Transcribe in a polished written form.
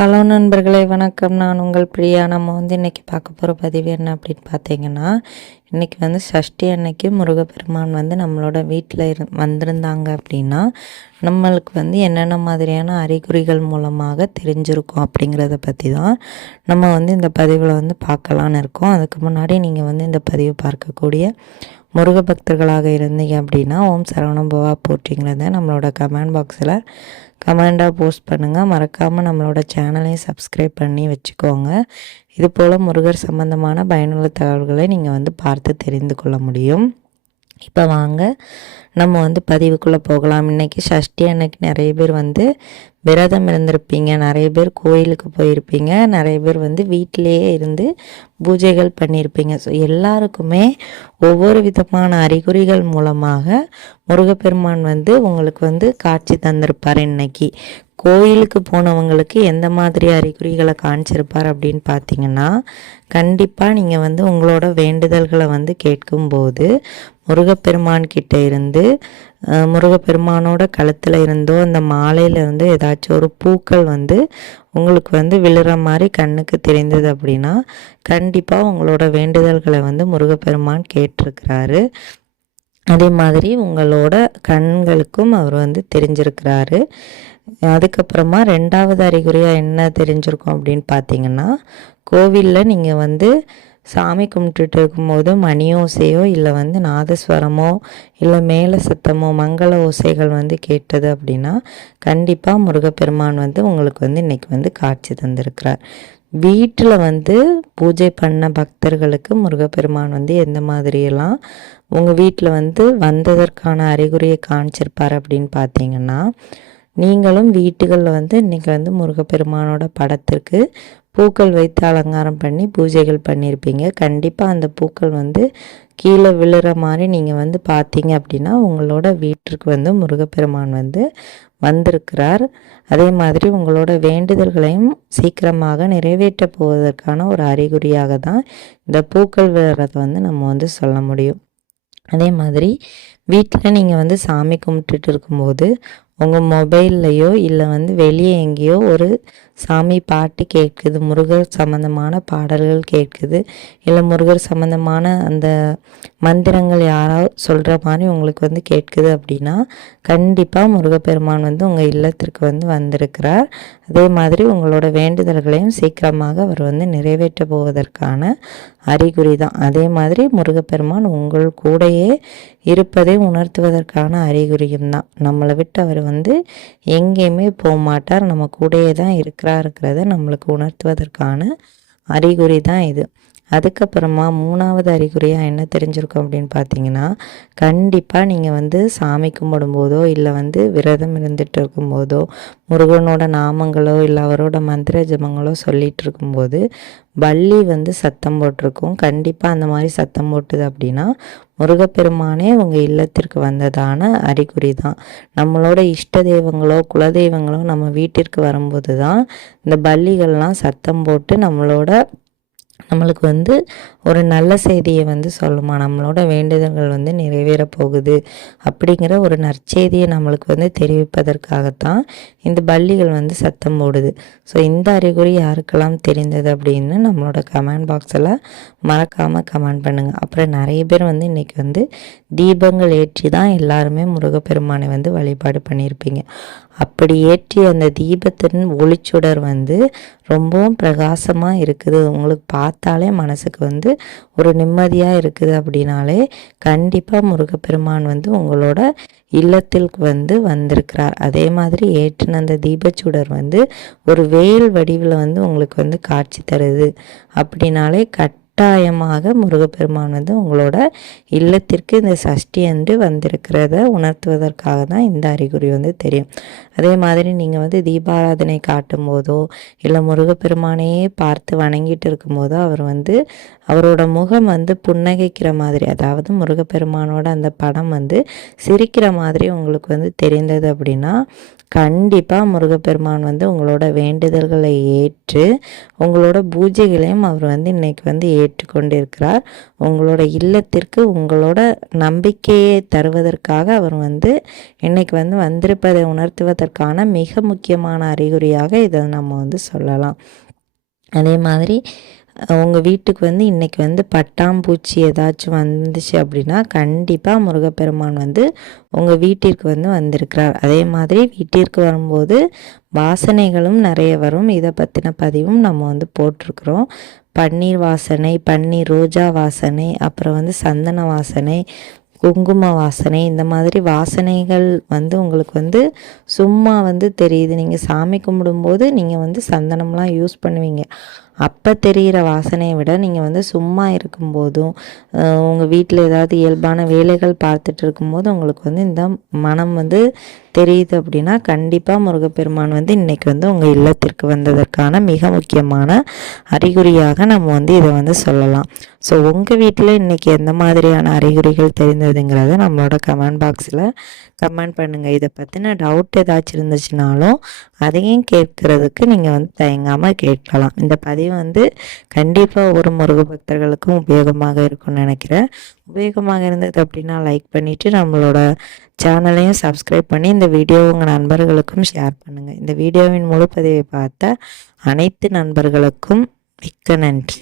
Hello நண்பர்களே, வணக்கம். நான் உங்கள் பிரியா. நம்ம இன்றைக்கி பார்க்க போகிற பதிவு என்ன அப்படின்னு பார்த்தீங்கன்னா, இன்றைக்கி சஷ்டி அன்னைக்கு முருகப்பெருமான் நம்மளோட வீட்டில் வந்திருந்தாங்க அப்படின்னா, நம்மளுக்கு என்னென்ன மாதிரியான அறிகுறிகள் மூலமாக தெரிஞ்சிருக்கும் அப்படிங்கிறத பற்றி தான் நம்ம இந்த பதிவில் பார்க்கலான்னு இருக்கோம். அதுக்கு முன்னாடி நீங்கள் இந்த பதிவு பார்க்கக்கூடிய முருக பக்தர்களாக இருந்தீங்க அப்படின்னா, ஓம் சரவணபவா போற்றிங்கிறத நம்மளோட கமெண்ட் பாக்ஸில் கமெண்டாக போஸ்ட் பண்ணுங்கள். மறக்காமல் நம்மளோட சேனலையும் சப்ஸ்கிரைப் பண்ணி வச்சுக்கோங்க. இது போல் முருகர் சம்பந்தமான பயனுள்ள தகவல்களை நீங்கள் பார்த்து தெரிந்து கொள்ள முடியும். இப்போ வாங்க நம்ம பதிவுக்குள்ளே போகலாம். இன்றைக்கி சஷ்டி அன்னைக்கு நிறைய பேர் விரதம் இருந்திருப்பீங்க, நிறைய பேர் கோயிலுக்கு போயிருப்பீங்க, நிறைய பேர் வீட்டிலேயே இருந்து பூஜைகள் பண்ணியிருப்பீங்க. ஸோ எல்லாருக்குமே ஒவ்வொரு விதமான அறிகுறிகள் மூலமாக முருகப்பெருமான் உங்களுக்கு காட்சி தந்திருப்பார். இன்னைக்கு கோயிலுக்கு போனவங்களுக்கு எந்த மாதிரி அறிகுறிகளை காமிச்சிருப்பார் அப்படின்னு பார்த்தீங்கன்னா, கண்டிப்பாக நீங்கள் உங்களோட வேண்டுதல்களை கேட்கும்போது முருகப்பெருமான் கிட்ட இருந்து முருகப்பெருமானோட கழுத்தில் இருந்தோ அந்த மாலையிலேருந்தோ ஏதாச்சும் ஒரு பூக்கள் உங்களுக்கு விழுற மாதிரி கண்ணுக்கு தெரிந்தது அப்படின்னா கண்டிப்பாக உங்களோட வேண்டுதல்களை முருகப்பெருமான் கேட்டிருக்கிறாரு. அதே மாதிரி உங்களோட கண்களுக்கும் அவர் தெரிஞ்சிருக்கிறாரு. அதுக்கப்புறமா ரெண்டாவது அறிகுறியாக என்ன தெரிஞ்சிருக்கும் அப்படின்னு பார்த்தீங்கன்னா, கோவிலில் நீங்கள் சாமி கும்பிட்டுட்டு இருக்கும்போது மணி ஓசையோ இல்லை நாதஸ்வரமோ இல்லை மேல சத்தமோ மங்கள ஓசைகள் கேட்டது அப்படின்னா கண்டிப்பாக முருகப்பெருமான் உங்களுக்கு இன்றைக்கி காட்சி தந்திருக்கிறார். வீட்டில் பூஜை பண்ண பக்தர்களுக்கு முருகப்பெருமான் எந்த மாதிரியெல்லாம் உங்கள் வீட்டில் வந்ததற்கான அறிகுறியை காமிச்சிருப்பார் அப்படின்னு பார்த்தீங்கன்னா, நீங்களும் வீட்டுகளில் இன்றைக்கி முருகப்பெருமானோட படத்திற்கு பூக்கள் வைத்து அலங்காரம் பண்ணி பூஜைகள் பண்ணியிருப்பீங்க. கண்டிப்பாக அந்த பூக்கள் கீழே விழுற மாதிரி நீங்கள் பார்த்தீங்க அப்படின்னா உங்களோட வீட்டிற்கு முருகப்பெருமான் வந்திருக்கிறார். அதே மாதிரி உங்களோட வேண்டுதல்களையும் சீக்கிரமாக நிறைவேற்ற போவதற்கான ஒரு அறிகுறியாக தான் இந்த பூக்கள் விழுறதை நம்ம சொல்ல முடியும். அதே மாதிரி வீட்டில் நீங்கள் சாமி கும்பிட்டுட்டு இருக்கும்போது உங்கள் மொபைல்லையோ இல்லை வெளியே எங்கேயோ ஒரு சாமி பாட்டு கேட்குது, முருகர் சம்மந்தமான பாடல்கள் கேட்குது, இல்லை முருகர் சம்மந்தமான அந்த மந்திரங்கள் யாராவது சொல்கிற மாதிரி உங்களுக்கு கேட்குது அப்படின்னா கண்டிப்பாக முருகப்பெருமான் உங்கள் இல்லத்திற்கு வந்திருக்கிறார். அதே மாதிரி உங்களோட வேண்டுதல்களையும் சீக்கிரமாக அவர் நிறைவேற்ற போவதற்கான அறிகுறி தான். அதே மாதிரி முருகப்பெருமான் உங்கள் கூடையே இருப்பதை உணர்த்துவதற்கான அறிகுறியும் தான். நம்மளை விட்டு அவர் எங்கேயுமே போக மாட்டார், நம்ம கூடையே தான் இருக்கிறாருங்கிறத நம்மளுக்கு உணர்த்துவதற்கான அறிகுறி தான் இது. அதுக்கப்புறமா மூணாவது அறிகுறியாக என்ன தெரிஞ்சிருக்கும் அப்படின்னு பார்த்தீங்கன்னா, கண்டிப்பாக நீங்கள் சாமி கும்பிடும்போதோ இல்லை விரதம் இருந்துட்டு இருக்கும்போதோ முருகனோட நாமங்களோ இல்லை அவரோட மந்திர ஜபங்களோ சொல்லிகிட்டு இருக்கும்போது பல்லி சத்தம் போட்டிருக்கும். கண்டிப்பாக அந்த மாதிரி சத்தம் போட்டுது அப்படின்னா முருகப்பெருமானே உங்கள் இல்லத்திற்கு வந்ததான அறிகுறி தான். நம்மளோட இஷ்ட தெய்வங்களோ குலதெய்வங்களோ நம்ம வீட்டிற்கு வரும்போது தான் இந்த பல்லிகள்லாம் சத்தம் போட்டு நம்மளுக்கு ஒரு நல்ல செய்தியை சொல்லுமா, நம்மளோட வேண்டுதல்கள் நிறைவேற போகுது அப்படிங்கிற ஒரு நற்செய்தியை நம்மளுக்கு தெரிவிப்பதற்காகத்தான் இந்த பல்லிகள் சத்தம் போடுது. ஸோ இந்த அறிகுறி யாருக்கெல்லாம் தெரிந்தது அப்படின்னு நம்மளோட கமெண்ட் பாக்ஸில் மறக்காமல் கமெண்ட் பண்ணுங்கள். அப்புறம் நிறைய பேர் இன்றைக்கி தீபங்கள் ஏற்றி தான் எல்லாருமே முருகப்பெருமானை வழிபாடு பண்ணியிருப்பீங்க. அப்படி ஏற்றி அந்த தீபத்தின் ஒளிச்சுடர் ரொம்பவும் பிரகாசமாக இருக்குது, உங்களுக்கு பார்த்தாலே மனசுக்கு ஒரு நிம்மதியாக இருக்குது அப்படின்னாலே கண்டிப்பாக முருகப்பெருமான் உங்களோட இல்லத்திற்கு வந்திருக்கிறார். அதே மாதிரி ஏற்றின அந்த தீபச்சுடர் ஒரு வேல் வடிவில் உங்களுக்கு காட்சி தருது அப்படின்னாலே கட்டாயமாக முருகப்பெருமான் உங்களோட இல்லத்திற்கு இந்த சஷ்டி அன்று வந்திருக்கிறத உணர்த்துவதற்காக தான் இந்த அறிகுறி தெரியும். அதே மாதிரி நீங்கள் தீபாராதனை காட்டும் போதோ இல்லை முருகப்பெருமானையே பார்த்து வணங்கிட்டு இருக்கும்போதோ அவர் அவரோட முகம் புன்னகைக்கிற மாதிரி, அதாவது முருகப்பெருமானோட அந்த படம் சிரிக்கிற மாதிரி உங்களுக்கு தெரிந்தது அப்படின்னா கண்டிப்பாக முருகப்பெருமான் வந்து உங்களோட வேண்டுதல்களை ஏற்று உங்களோட பூஜைகளையும் அவர் வந்து இன்றைக்கி வந்து ஏற்றுக்கொண்டிருக்கிறார். உங்களோட இல்லத்திற்கு உங்களோட நம்பிக்கையை தருவதற்காக அவர் வந்து இன்றைக்கி வந்து வந்திருப்பதை உணர்த்துவதற்கான மிக முக்கியமான அறிகுறியாக இதை நம்ம வந்து சொல்லலாம். அதே மாதிரி உங்கள் வீட்டுக்கு வந்து இன்றைக்கி வந்து பட்டாம்பூச்சி ஏதாச்சும் வந்துச்சு அப்படின்னா கண்டிப்பாக முருகப்பெருமான் வந்து உங்கள் வீட்டிற்கு வந்து வந்திருக்கிறார். அதே மாதிரி வீட்டிற்கு வரும்போது வாசனைகளும் நிறைய வரும். இதை பற்றின பதிவும் நம்ம வந்து போட்டிருக்கிறோம். பன்னீர் வாசனை, பன்னீர் ரோஜா வாசனை, அப்புறம் வந்து சந்தன வாசனை, குங்கும வாசனை, இந்த மாதிரி வாசனைகள் வந்து உங்களுக்கு வந்து சும்மா வந்து தெரியுது. நீங்கள் சாமி கும்பிடும்போது நீங்கள் வந்து சந்தனம்லாம் யூஸ் பண்ணுவீங்க. அப்போ தெரிகிற வாசனையை விட நீங்கள் வந்து சும்மா இருக்கும்போதும் உங்கள் வீட்டில் ஏதாவது இயல்பான வேலைகள் பார்த்துட்டு இருக்கும்போது உங்களுக்கு வந்து இந்த மனம் வந்து தெரியுது அப்படின்னா கண்டிப்பாக முருகப்பெருமான் வந்து இன்றைக்கி வந்து உங்கள் இல்லத்திற்கு வந்ததற்கான மிக முக்கியமான அறிகுறியாக நம்ம வந்து இதை வந்து சொல்லலாம். ஸோ உங்கள் வீட்டில் இன்றைக்கி எந்த மாதிரியான அறிகுறிகள் தெரிந்ததுங்கிறத நம்மளோட கமெண்ட் பாக்ஸில் கமெண்ட் பண்ணுங்கள். இதை பற்றின டவுட் ஏதாச்சும் இருந்துச்சுனாலும் அதையும் கேட்கறதுக்கு நீங்கள் வந்து தயங்காமல் கேட்கலாம். இந்த பதிவு வந்து கண்டிப்பாக ஒரு முருக பக்தர்களுக்கும் உபயோகமாக இருக்கும்னு நினைக்கிறேன். உபயோகமாக இருந்தது அப்படின்னா லைக் பண்ணிவிட்டு நம்மளோட சேனலையும் சப்ஸ்கிரைப் பண்ணி இந்த வீடியோ உங்கள் நண்பர்களுக்கும் ஷேர் பண்ணுங்கள். இந்த வீடியோவின் முழு பதிவை பார்த்த அனைத்து நண்பர்களுக்கும் மிக்க நன்றி.